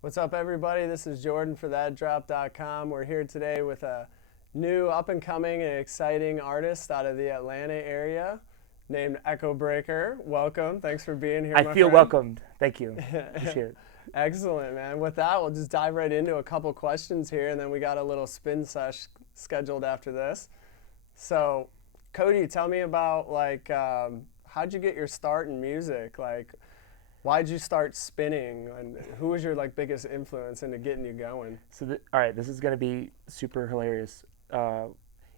What's up, everybody? This is Jordan for thatDROP.com. We're here today with a new up-and-coming and exciting artist out of the Atlanta area named Echobreaker. Welcome. Thanks for being here, I my feel friend. welcomed. Thank you. Appreciate it. Excellent, man. With that, we'll just dive right into a couple questions here, and then we got a little spin sesh scheduled after this. So, Cody, tell me about, how'd you get your start in music? Why'd you start spinning, and who was your biggest influence into getting you going? All right, this is going to be super hilarious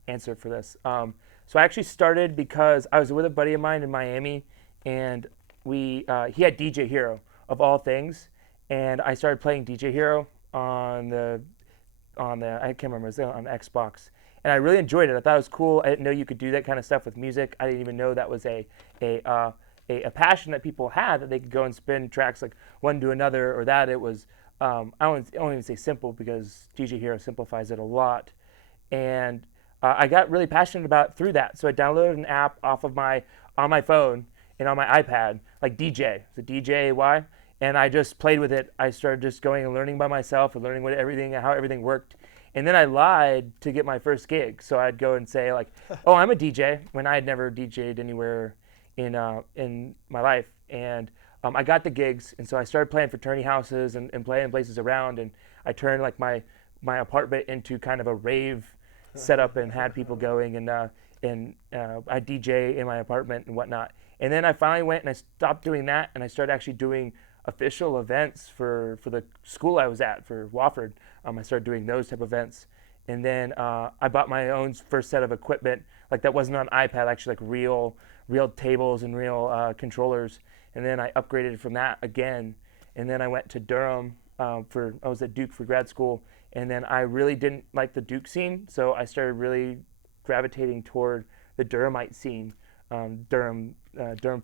answer for this. So I actually started because I was with a buddy of mine in Miami, and he had DJ Hero of all things, and I started playing DJ Hero on the I can't remember, it was on Xbox, and I really enjoyed it. I thought it was cool. I didn't know you could do that kind of stuff with music. I didn't even know that was a passion that people had, that they could go and spin tracks like one to another, or that it was I won't even say simple, because DJ Hero simplifies it a lot. And I got really passionate about it through that. So I downloaded an app on my phone and on my iPad, like DJ, so DJY, and I just played with it. I started just going and learning by myself and learning how everything worked. And then I lied to get my first gig. So I'd go and say oh, I'm a DJ, when I had never DJ'd anywhere in my life. And I got the gigs, and so I started playing fraternity houses and playing places around, and I turned my apartment into kind of a rave setup and had people going, and I DJ in my apartment and whatnot. And then I finally went and I stopped doing that, and I started actually doing official events for the school I was at, for Wofford. I started doing those type of events. And then I bought my own first set of equipment, that wasn't on iPad, actually, real tables and real controllers. And then I upgraded from that again. And then I went to Durham I was at Duke for grad school. And then I really didn't like the Duke scene, so I started really gravitating toward the Durhamite scene, Durham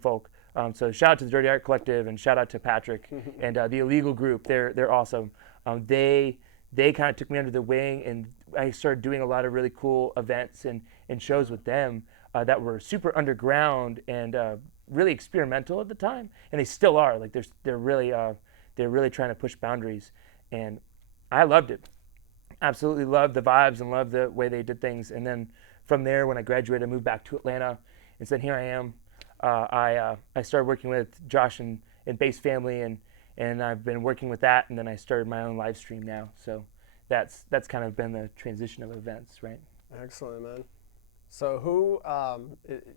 folk. So shout out to the Dirty Art Collective, and shout out to Patrick and the Illegal Group. They're awesome. They kind of took me under the wing, and I started doing a lot of really cool events and shows with them that were super underground and really experimental at the time, and they still are. They're really trying to push boundaries, and I loved it. Absolutely loved the vibes and loved the way they did things. And then from there, when I graduated, I moved back to Atlanta, and said, here I am. I started working with Josh and Bass Family, and I've been working with that, and then I started my own live stream now. So that's kind of been the transition of events, right? Excellent, man. So who,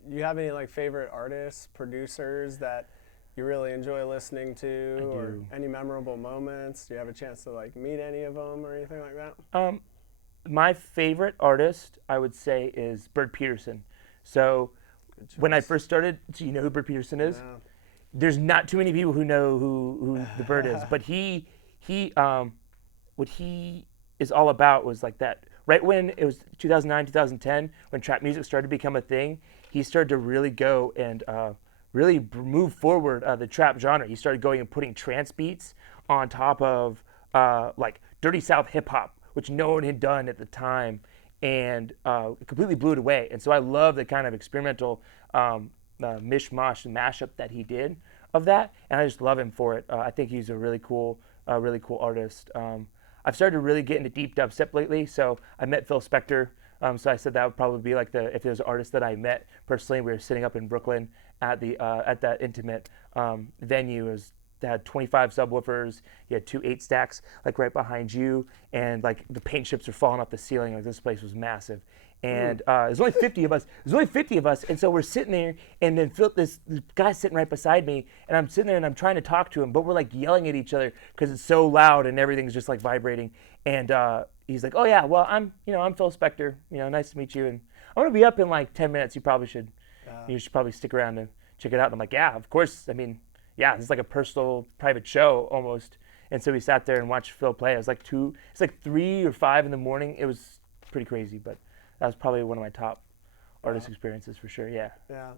you have any favorite artists, producers that you really enjoy listening to, or any memorable moments? Do you have a chance to meet any of them or anything like that? My favorite artist, I would say, is Bird Peterson. So when I first started, do you know who Bird Peterson is? No. There's not too many people who know who the Bird is, but what he is all about was that. Right when it was 2009, 2010, when trap music started to become a thing, he started to really go and really move forward the trap genre. He started going and putting trance beats on top of Dirty South hip hop, which no one had done at the time, and completely blew it away. And so I love the kind of experimental mishmash and mashup that he did of that, and I just love him for it. I think he's a really cool artist. I've started to really get into deep dubstep lately, so I met Phil Spector. So I said that would probably be if there's an artist that I met personally. We were sitting up in Brooklyn at that intimate venue. They had 25 subwoofers. You had 2 8-stacks right behind you, and the paint chips were falling off the ceiling. This place was massive, and there's only 50 of us. And so we're sitting there, and then this guy's sitting right beside me, and I'm sitting there and I'm trying to talk to him, but we're yelling at each other because it's so loud and everything's just vibrating. And he's like, "Oh yeah, well I'm Phil Spector. Nice to meet you, and I'm gonna be up in 10 minutes. You should probably stick around and check it out." And I'm like, "Yeah, of course. I mean, yeah, it's a personal, private show almost." And so we sat there and watched Phil play. It was 3 or 5 in the morning. It was pretty crazy, but that was probably one of my top artist experiences for sure. Yeah. Yeah.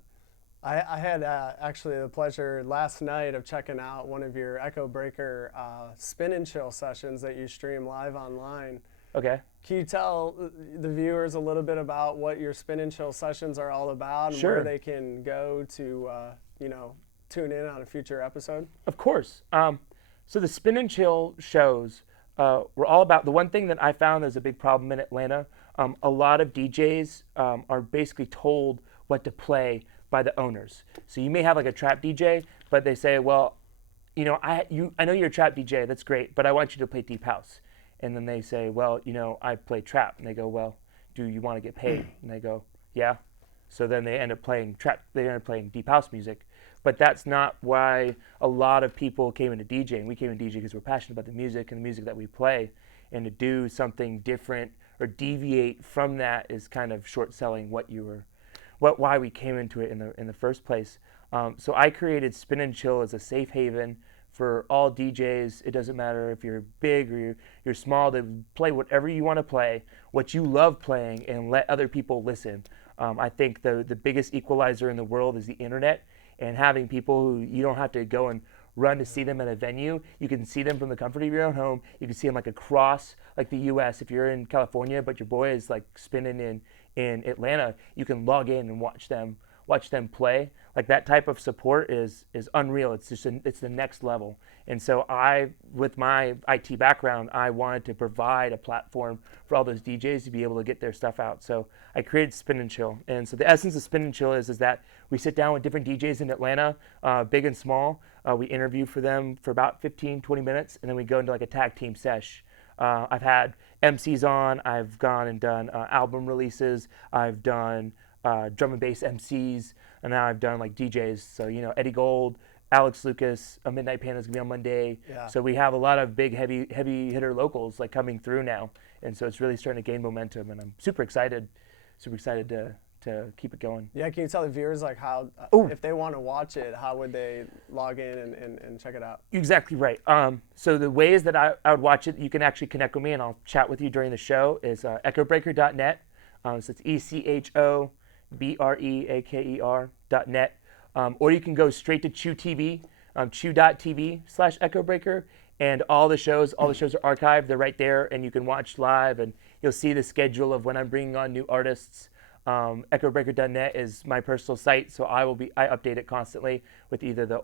I had actually the pleasure last night of checking out one of your Echobreaker spin and chill sessions that you stream live online. Okay. Can you tell the viewers a little bit about what your spin and chill sessions are all about, and Sure. where they can go to tune in on a future episode? Of course. So the spin and chill shows were all about, the one thing that I found is a big problem in Atlanta, a lot of DJs are basically told what to play by the owners. So you may have like a trap DJ, but they say, well, I know you're a trap DJ, that's great, but I want you to play deep house. And then they say, well, I play trap. And they go, well, do you want to get paid? And they go, yeah. So then they end up playing trap, they end up playing deep house music. But that's not why a lot of people came into DJing. We came into DJing because we're passionate about the music and the music that we play. And to do something different or deviate from that is kind of short selling why we came into it in the first place. So I created Spin and Chill as a safe haven for all DJs. It doesn't matter if you're big or you're small, to play whatever you want to play, what you love playing, and let other people listen. I think the biggest equalizer in the world is the internet, and having people who you don't have to go and run to see them at a venue. You can see them from the comfort of your own home. You can see them like across like the US. If you're in California but your boy is like spinning in Atlanta, you can log in and watch them play. Like that type of support is unreal. It's just it's the next level. And so with my IT background, I wanted to provide a platform for all those DJs to be able to get their stuff out. So I created Spin and Chill. And so the essence of Spin and Chill is that we sit down with different DJs in Atlanta, big and small. We interview for them for about 15, 20 minutes, and then we go into like a tag team sesh. I've had MCs on. I've gone and done album releases. I've done drum and bass MCs, and now I've done like DJs. So Eddie Gold, Alex Lucas, a Midnight Pana's gonna be on Monday. Yeah. So we have a lot of big heavy hitter locals like coming through now, and so it's really starting to gain momentum, and I'm super excited to keep it going. Yeah, can you tell the viewers like how, if they want to watch it, how would they log in and check it out? Exactly right. So the ways that I would watch it, you can actually connect with me and I'll chat with you during the show, is Echobreaker.net. So it's ECHOBREAKER.net. Or you can go straight to Chew TV, chew.tv/Echobreaker. And all the shows are archived. They're right there, and you can watch live, and you'll see the schedule of when I'm bringing on new artists. Echobreaker.net is my personal site, so I update it constantly with either the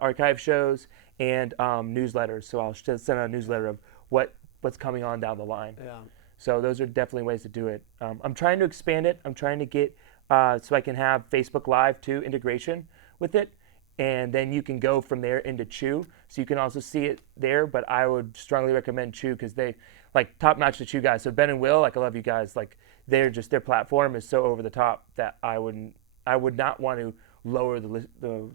archive shows and newsletters. So I'll send out a newsletter of what's coming on down the line. Yeah. So those are definitely ways to do it. I'm trying to expand it. I'm trying to get so I can have Facebook Live too, integration with it. And then you can go from there into Chew. So you can also see it there, but I would strongly recommend Chew because they like top-notch the Chew guys. So Ben and Will, like I love you guys. Like their platform is so over the top that I would not want to lower the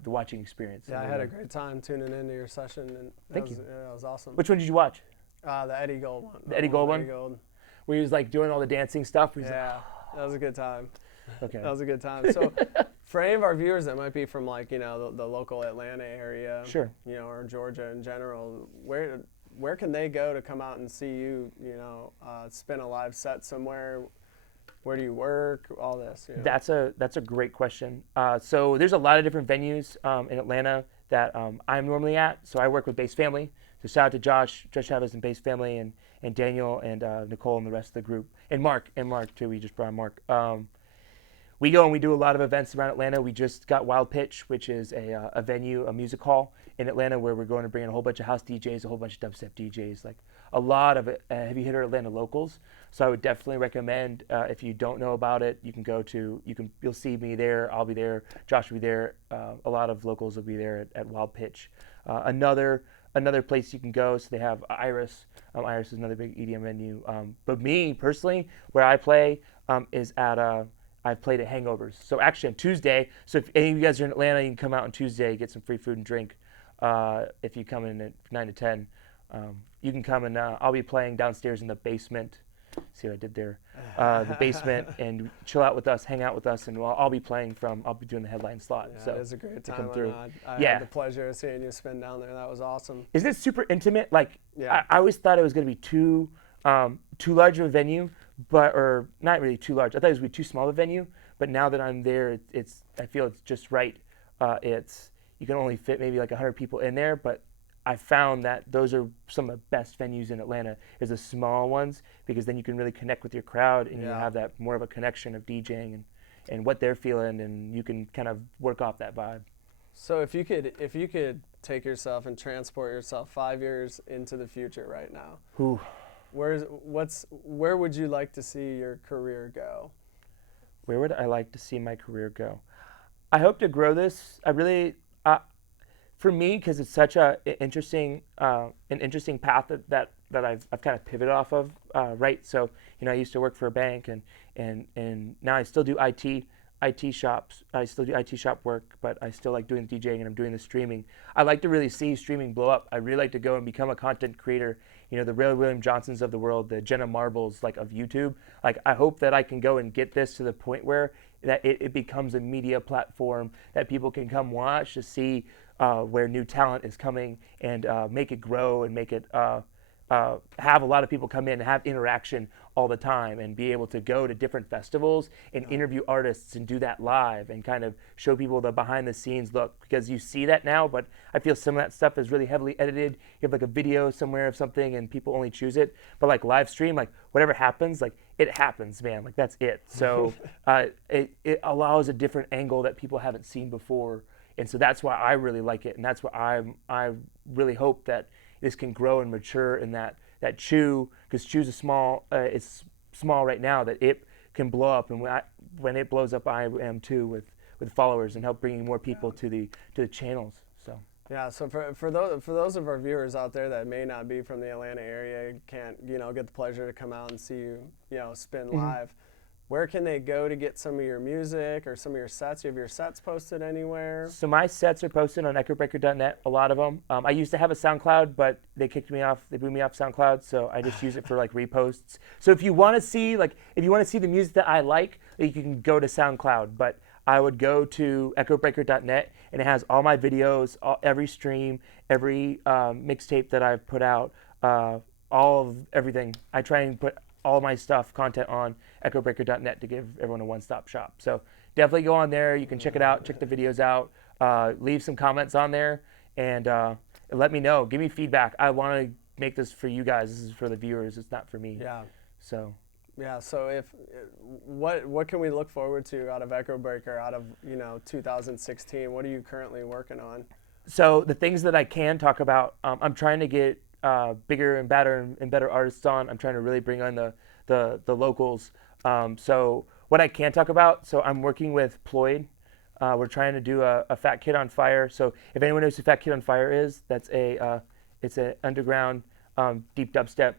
watching experience. Yeah, I had a great time tuning into your session, and Thank you. Yeah, that was awesome. Which one did you watch? The Eddie Gold one. The Eddie Gold one? Eddie Gold. Where he was like doing all the dancing stuff. Yeah, that was a good time. Okay. That was a good time. So for any of our viewers that might be from like, the local Atlanta area, Sure. Or Georgia in general, where can they go to come out and see you, spin a live set somewhere? Where do you work? All this. That's a great question. So there's a lot of different venues in Atlanta that I'm normally at. So I work with Bass Family. So shout out to Josh Chavez and Bass Family, and Daniel and Nicole and the rest of the group, and Mark too. We just brought Mark. We go and we do a lot of events around Atlanta. We just got Wild Pitch, which is a venue, a music hall in Atlanta, where we're going to bring in a whole bunch of house DJs, a whole bunch of dubstep DJs, like a lot of heavy hitter Atlanta locals. So I would definitely recommend, if you don't know about it, you'll see me there. I'll be there. Josh will be there. A lot of locals will be there at Wild Pitch. Another place you can go, so they have Iris. Iris is another big EDM venue. But me personally, where I play is at I've played at Hangovers. So actually on Tuesday, so if any of you guys are in Atlanta, you can come out on Tuesday, get some free food and drink. If you come in at 9 to 10, you can come and I'll be playing downstairs in the basement. See what I did there? The basement, and chill out with us, hang out with us, and I'll be doing the headline slot. Yeah, so it was a great time. come through. I had the pleasure of seeing you spin down there. That was awesome. Isn't it super intimate? Like, Yeah. I always thought it was going to be too large of a venue, or not really too large. I thought it was going to be too small of a venue, but now that I'm there, I feel it's just right. You can only fit maybe like 100 people in there, but I found that those are some of the best venues in Atlanta, is the small ones, because then you can really connect with your crowd, and you have that more of a connection of DJing and what they're feeling, and you can kind of work off that vibe. So if you could take yourself and transport yourself 5 years into the future right now, Ooh. where would you like to see your career go? Where would I like to see my career go? I hope to grow this. I really, for me, because it's such an interesting path that I've kind of pivoted off of, right? So, I used to work for a bank, and now I still do IT shops. I still do IT shop work, but I still like doing the DJing, and I'm doing the streaming. I like to really see streaming blow up. I really like to go and become a content creator. The Ray William Johnsons of the world, the Jenna Marbles of YouTube. I hope that I can go and get this to the point where that it becomes a media platform that people can come watch to see where new talent is coming, and make it grow and make it have a lot of people come in and have interaction all the time, and be able to go to different festivals and interview artists and do that live and kind of show people the behind the scenes look, because you see that now, but I feel some of that stuff is really heavily edited. You have a video somewhere of something and people only choose it, but live stream, whatever happens, it happens, man. That's it. So it allows a different angle that people haven't seen before, and so that's why I really like it, and that's why I really hope that this can grow and mature in that Chew, because Chew's it's small right now, that it can blow up, and when it blows up, I am too, with followers, and help bringing more people to the channels. So yeah, so for those of our viewers out there that may not be from the Atlanta area, can't get the pleasure to come out and see you spin live, where can they go to get some of your music or some of your sets? You have your sets posted anywhere? So my sets are posted on Echobreaker.net, a lot of them. I used to have a SoundCloud, but they kicked me off. They blew me off SoundCloud, so I just use it for reposts. So if you want to see the music that I like, you can go to SoundCloud. But I would go to Echobreaker.net, and it has all my videos, every stream, every mixtape that I've put out, all of everything. I try and put all my content on Echobreaker.net to give everyone a one-stop shop. So definitely go on there. You can check it out, check the videos out, leave some comments on there, and let me know. Give me feedback. I want to make this for you guys. This is for the viewers. It's not for me. Yeah. So. Yeah. So what can we look forward to out of Echobreaker, out of 2016? What are you currently working on? So the things that I can talk about, I'm trying to get bigger and better artists on. I'm trying to really bring on the locals. So what I can talk about, so I'm working with Ployd. We're trying to do a Fat Kid on Fire. So if anyone knows who Fat Kid on Fire is, it's an underground deep dubstep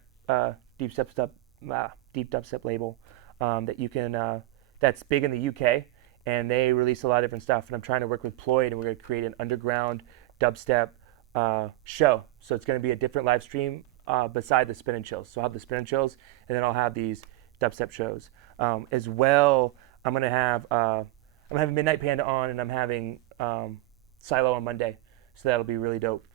label that you can that's big in the UK, and they release a lot of different stuff. And I'm trying to work with Ployd, and we're going to create an underground dubstep show. So it's going to be a different live stream beside the Spin and Chills. So I'll have the Spin and Chills, and then I'll have these dubstep shows. As well, I'm going to have Midnight Panda on, and I'm having Silo on Monday. So that'll be really dope.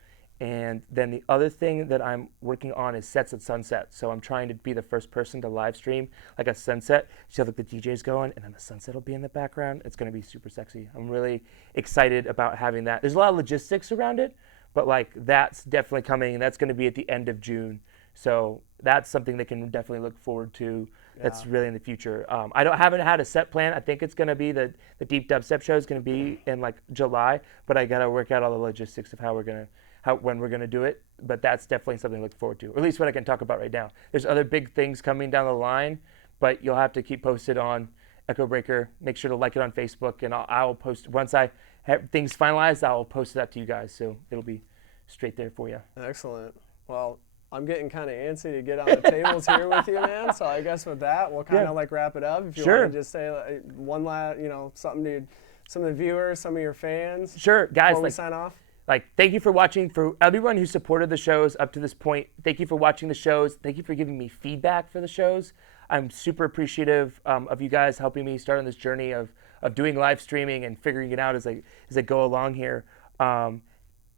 And then the other thing that I'm working on is sets at sunset. So I'm trying to be the first person to live stream a sunset. So you have the DJs going, and then the sunset will be in the background. It's going to be super sexy. I'm really excited about having that. There's a lot of logistics around it, but that's definitely coming, and that's going to be at the end of June. So that's something they can definitely look forward to. Yeah. That's really in the future. I haven't had a set plan. I think it's going to be the deep dubstep show is going to be in July, but I got to work out all the logistics of when we're going to do it. But that's definitely something to look forward to, or at least what I can talk about right now. There's other big things coming down the line, but you'll have to keep posted on Echobreaker. Make sure to like it on Facebook, and I'll post once I have things finalized. I'll post that to you guys, so it'll be straight there for you. Excellent. Well, I'm getting kind of antsy to get on the tables here with you, man. So I guess with that, we'll kind of wrap it up. If you want to just say one last, something to some of the viewers, some of your fans. Sure, guys. Before we sign off. Thank you for watching. For everyone who supported the shows up to this point, thank you for watching the shows. Thank you for giving me feedback for the shows. I'm super appreciative of you guys helping me start on this journey of doing live streaming and figuring it out as I go along here. Thank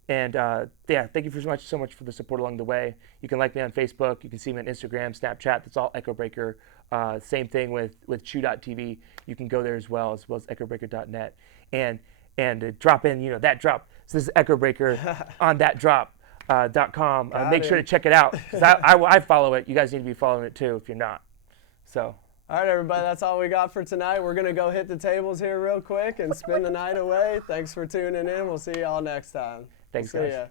you so much for the support along the way. You can like me on Facebook. You can see me on Instagram, Snapchat. That's all Echobreaker. Same thing with Chew.tv. You can go there as well as Echobreaker.net. And drop in, that drop. So this is Echobreaker on thatDROP.com. Make sure to check it out. I follow it. You guys need to be following it too if you're not. So. All right, everybody, that's all we got for tonight. We're going to go hit the tables here real quick and spin the night away. Thanks for tuning in. We'll see you all next time. Thanks, See guys. ya.